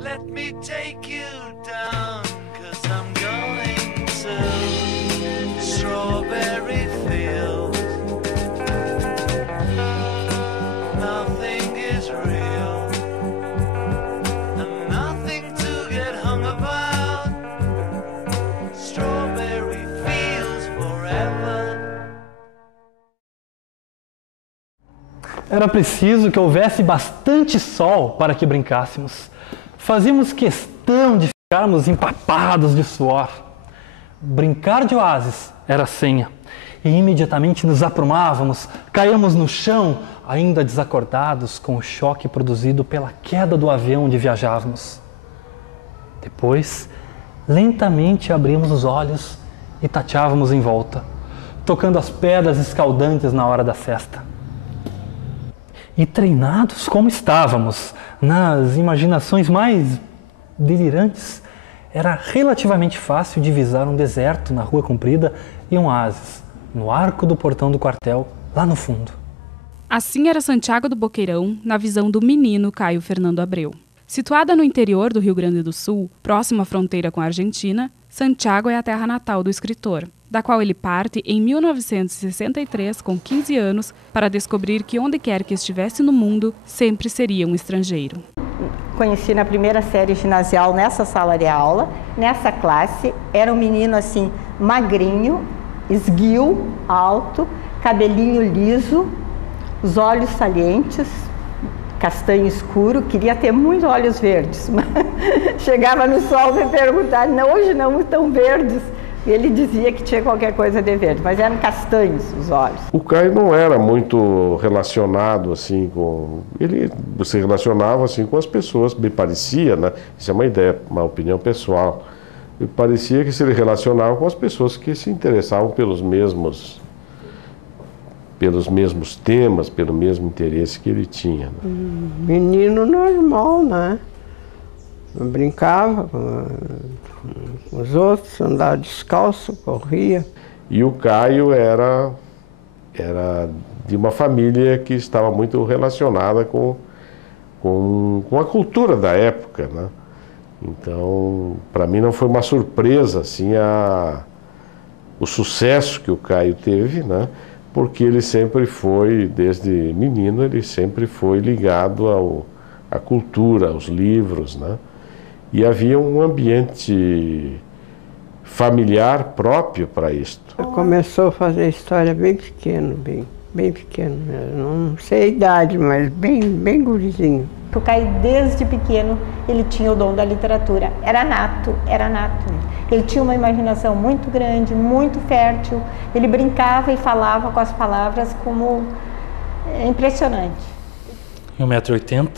Let me take you down, 'cause I'm going to Strawberry Fields. Nothing is real, and nothing to get hung about. Strawberry Fields forever. Era preciso que houvesse bastante sol para que brincássemos. Fazíamos questão de ficarmos empapados de suor. Brincar de oásis era a senha. E imediatamente nos aprumávamos, caíamos no chão, ainda desacordados com o choque produzido pela queda do avião onde viajávamos. Depois, lentamente abríamos os olhos e tateávamos em volta, tocando as pedras escaldantes na hora da sesta. E treinados como estávamos, nas imaginações mais delirantes, era relativamente fácil divisar um deserto na rua comprida e um oásis, no arco do portão do quartel, lá no fundo. Assim era Santiago do Boqueirão, na visão do menino Caio Fernando Abreu. Situada no interior do Rio Grande do Sul, próximo à fronteira com a Argentina, Santiago é a terra natal do escritor, da qual ele parte em 1963, com 15 anos, para descobrir que onde quer que estivesse no mundo, sempre seria um estrangeiro. Conheci na primeira série ginasial, nessa sala de aula, nessa classe, era um menino assim, magrinho, esguio, alto, cabelinho liso, os olhos salientes, castanho escuro, queria ter muitos olhos verdes, mas chegava no sol e perguntava, não, hoje não estão verdes. E ele dizia que tinha qualquer coisa de verde, mas eram castanhos os olhos. O Caio não era muito relacionado assim com... Ele se relacionava assim com as pessoas, me parecia, né? Isso é uma ideia, uma opinião pessoal. Me parecia que se ele relacionava com as pessoas que se interessavam pelos mesmos temas, pelo mesmo interesse que ele tinha. Né? Menino normal, né? Eu brincava com os outros, andava descalço, corria. E o Caio era de uma família que estava muito relacionada com a cultura da época, né? Então, para mim não foi uma surpresa assim, o sucesso que o Caio teve, né? Porque ele sempre foi, desde menino, ele sempre foi ligado à cultura, aos livros, né? E havia um ambiente familiar próprio para isto. Começou a fazer história bem pequeno, bem pequeno. Eu não sei a idade, mas bem gurizinho. O Caio, desde pequeno, ele tinha o dom da literatura. Era nato. Ele tinha uma imaginação muito grande, muito fértil. Ele brincava e falava com as palavras como... É impressionante. 1,80 m,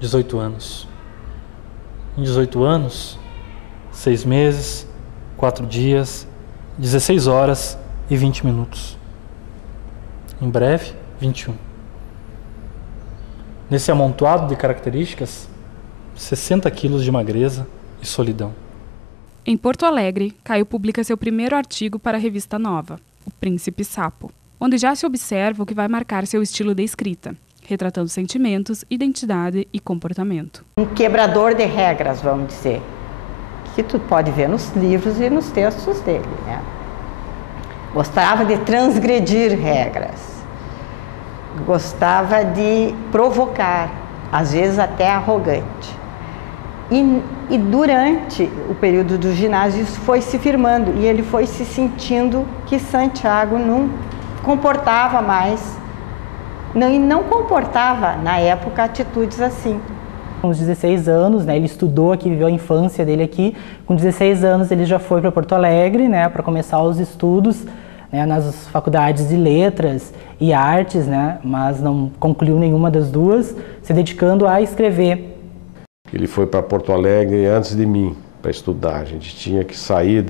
18 anos. Em 18 anos, 6 meses, 4 dias, 16 horas e 20 minutos. Em breve, 21. Nesse amontoado de características, 60 quilos de magreza e solidão. Em Porto Alegre, Caio publica seu primeiro artigo para a revista Nova, O Príncipe Sapo, onde já se observa o que vai marcar seu estilo de escrita, retratando sentimentos, identidade e comportamento. Um quebrador de regras, vamos dizer, que tu pode ver nos livros e nos textos dele, né? Gostava de transgredir regras, gostava de provocar, às vezes até arrogante. E durante o período do ginásio isso foi se firmando e ele foi se sentindo que Santiago não comportava mais, não comportava na época atitudes assim. Com uns 16 anos, né, ele estudou aqui, viveu a infância dele aqui. Com 16 anos ele já foi para Porto Alegre, né, para começar os estudos, né, nas faculdades de letras e artes, né, mas não concluiu nenhuma das duas, se dedicando a escrever. Ele foi para Porto Alegre antes de mim, para estudar. A gente tinha que sair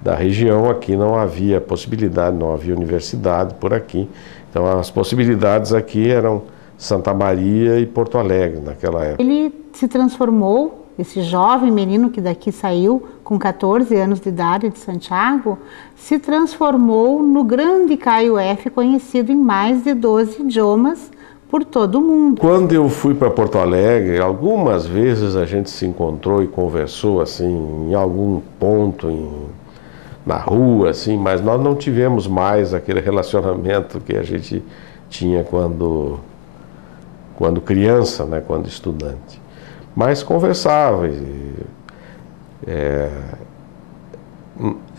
da região, aqui não havia possibilidade, não havia universidade por aqui. Então as possibilidades aqui eram Santa Maria e Porto Alegre naquela época. Ele se transformou, esse jovem menino que daqui saiu com 14 anos de idade de Santiago, se transformou no grande Caio F, conhecido em mais de 12 idiomas por todo mundo. Quando eu fui para Porto Alegre, algumas vezes a gente se encontrou e conversou assim, em algum ponto, na rua, assim, mas nós não tivemos mais aquele relacionamento que a gente tinha quando criança, né, quando estudante. Mas conversava.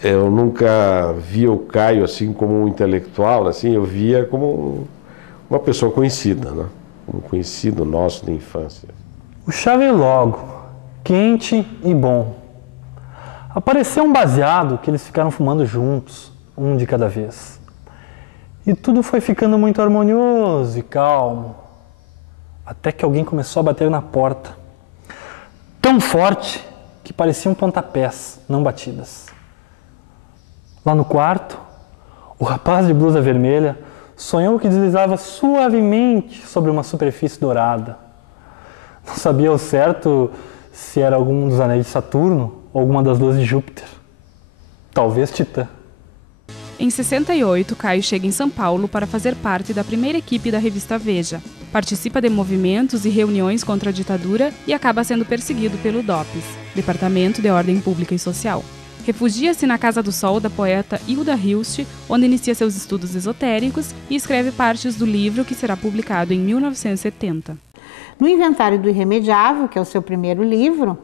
Eu nunca via o Caio assim como um intelectual, assim, eu via como uma pessoa conhecida, né? Um conhecido nosso de infância. O chá veio logo, quente e bom. Apareceu um baseado que eles ficaram fumando juntos, um de cada vez. E tudo foi ficando muito harmonioso e calmo, até que alguém começou a bater na porta. Tão forte que pareciam pontapés, não batidas. Lá no quarto, o rapaz de blusa vermelha sonhou que deslizava suavemente sobre uma superfície dourada. Não sabia ao certo se era algum dos anéis de Saturno ou alguma das luas de Júpiter. Talvez Titã. Em 68, Caio chega em São Paulo para fazer parte da primeira equipe da revista Veja. Participa de movimentos e reuniões contra a ditadura e acaba sendo perseguido pelo DOPS, Departamento de Ordem Pública e Social. Refugia-se na Casa do Sol da poeta Hilda Hilst, onde inicia seus estudos esotéricos e escreve partes do livro que será publicado em 1970. No Inventário do Irremediável, que é o seu primeiro livro,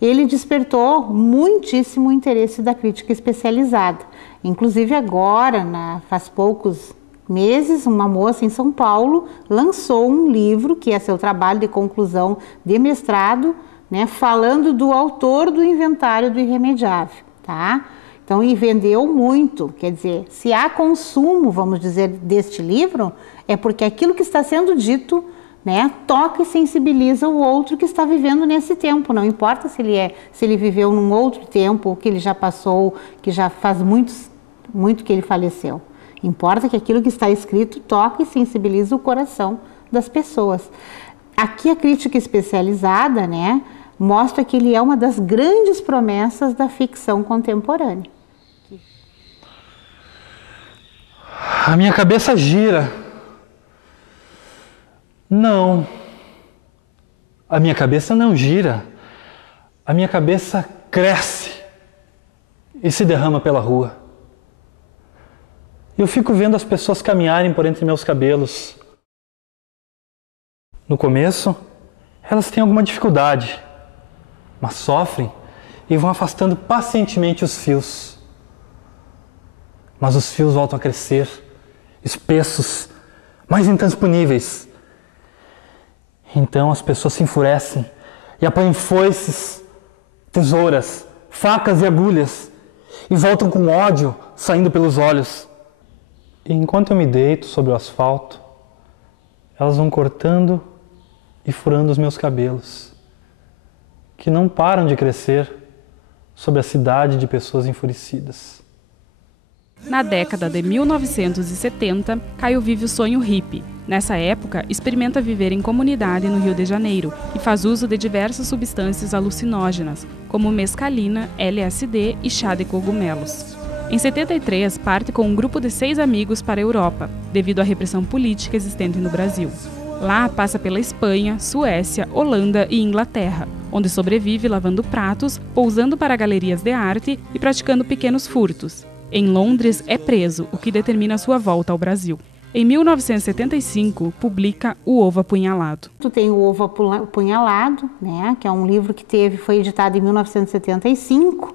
ele despertou muitíssimo interesse da crítica especializada. Inclusive agora, faz poucos meses, uma moça em São Paulo lançou um livro, que é seu trabalho de conclusão de mestrado, né, falando do autor do Inventário do Irremediável. Tá? Então, e vendeu muito, quer dizer, se há consumo, vamos dizer, deste livro, é porque aquilo que está sendo dito, né, toca e sensibiliza o outro que está vivendo nesse tempo, não importa se ele viveu num outro tempo, que ele já passou, que já faz muito que ele faleceu. Importa que aquilo que está escrito toca e sensibiliza o coração das pessoas. Aqui a crítica especializada, né, mostra que ele é uma das grandes promessas da ficção contemporânea. A minha cabeça gira. Não. A minha cabeça não gira. A minha cabeça cresce e se derrama pela rua. Eu fico vendo as pessoas caminharem por entre meus cabelos. No começo, elas têm alguma dificuldade, mas sofrem e vão afastando pacientemente os fios. Mas os fios voltam a crescer, espessos, mais intransponíveis. Então as pessoas se enfurecem e apanham foices, tesouras, facas e agulhas e voltam com ódio saindo pelos olhos. E enquanto eu me deito sobre o asfalto, elas vão cortando e furando os meus cabelos, que não param de crescer sobre a cidade de pessoas enfurecidas. Na década de 1970, Caio vive o sonho hippie. Nessa época, experimenta viver em comunidade no Rio de Janeiro e faz uso de diversas substâncias alucinógenas, como mescalina, LSD e chá de cogumelos. Em 73, parte com um grupo de 6 amigos para a Europa, devido à repressão política existente no Brasil. Lá passa pela Espanha, Suécia, Holanda e Inglaterra, onde sobrevive lavando pratos, pousando para galerias de arte e praticando pequenos furtos. Em Londres, é preso, o que determina sua volta ao Brasil. Em 1975, publica O Ovo Apunhalado. Tu tem O Ovo Apunhalado, né, que é um livro que foi editado em 1975,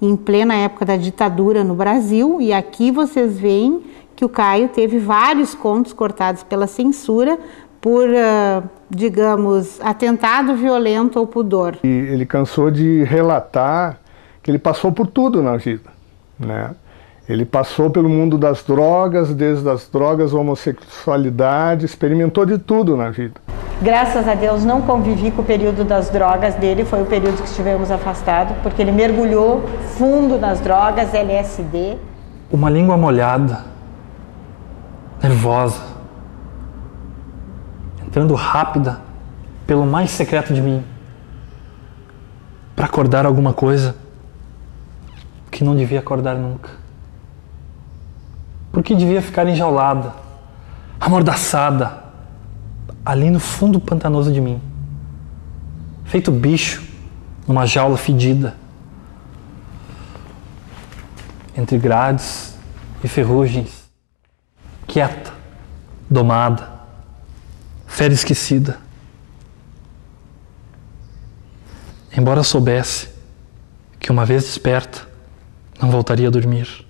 em plena época da ditadura no Brasil, e aqui vocês veem que o Caio teve vários contos cortados pela censura por, digamos, atentado violento ao pudor. E ele cansou de relatar que ele passou por tudo na vida, né? Ele passou pelo mundo das drogas, desde as drogas, a homossexualidade, experimentou de tudo na vida. Graças a Deus não convivi com o período das drogas dele, foi o período que estivemos afastados, porque ele mergulhou fundo nas drogas, LSD. Uma língua molhada, nervosa, entrando rápida pelo mais secreto de mim, para acordar alguma coisa que não devia acordar nunca. Porque devia ficar enjaulada, amordaçada, ali no fundo pantanoso de mim, feito bicho numa jaula fedida, entre grades e ferrugens, quieta, domada, fera esquecida. Embora soubesse que uma vez desperta, não voltaria a dormir.